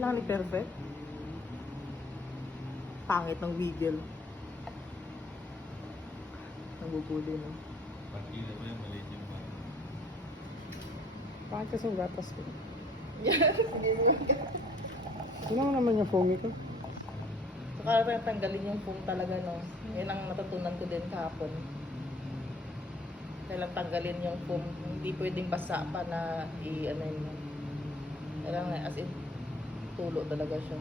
lang ni perfect. Pangit ng wiggle. Nabubuli, no? Partida pa yan, maliit yung parang. Bakit kasi yung gatas ko? Sige mo. Tingnan mo naman yung foamy ko. Saka rin tanggalin yung foam talaga, no? Yan ang natutunan ko din kahapon. Kailangan tanggalin yung foam. Hindi pwedeng basa pa na ano yun. Kailangan as in, tulo talaga siya.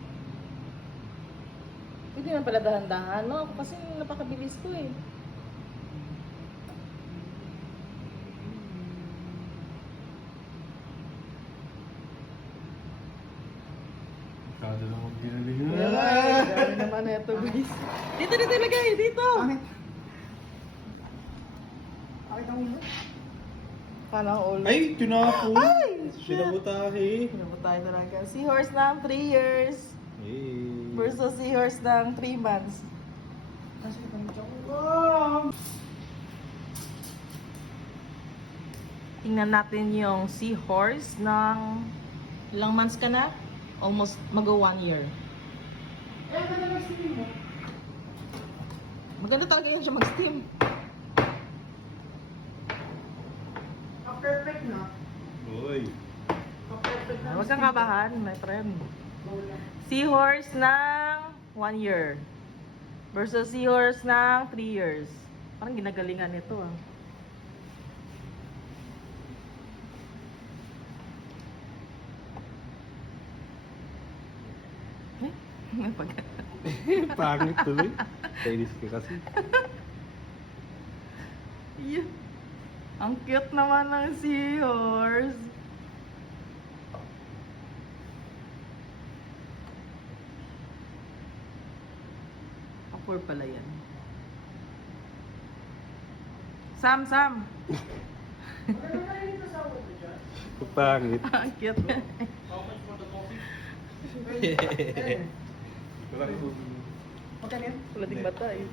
Pwede naman pala dahan-dahan, no? Kasi napakabilis ko eh. Kada lang ang ginaling. Grabe naman na ito, guys. Dito ilagay, dito! Bakit? Bakit ang ulo? Parang ulo. Ay, tinapon! Ay! Pinabutahe! Pinabutay talaga. Seahorse ng 3 years Hey! versus seahorse ng 3 months. Kasi itong choco. Tingnan natin yung seahorse ng ilang months ka na? Almost mag-1 year. Eh, ano naman steam mo? Maganda talaga yun siya mag-steam. Perfect na. Uy! Perfect na. Huwag kang kabahan, my friend. Lola. Seahorse ng 1 year versus seahorse ng 3 years. Parang ginagalingan nito ah. Eh? Pangit tuloy. Chinese ka kasi. Yeah. Ang cute naman ng seahorse. Apor pala yan. Sam! Ano naman dito sa ulo dyan? Pangit. Ang cute. How much for the coffee? Walang Magkano yan? Wala ding bata eh.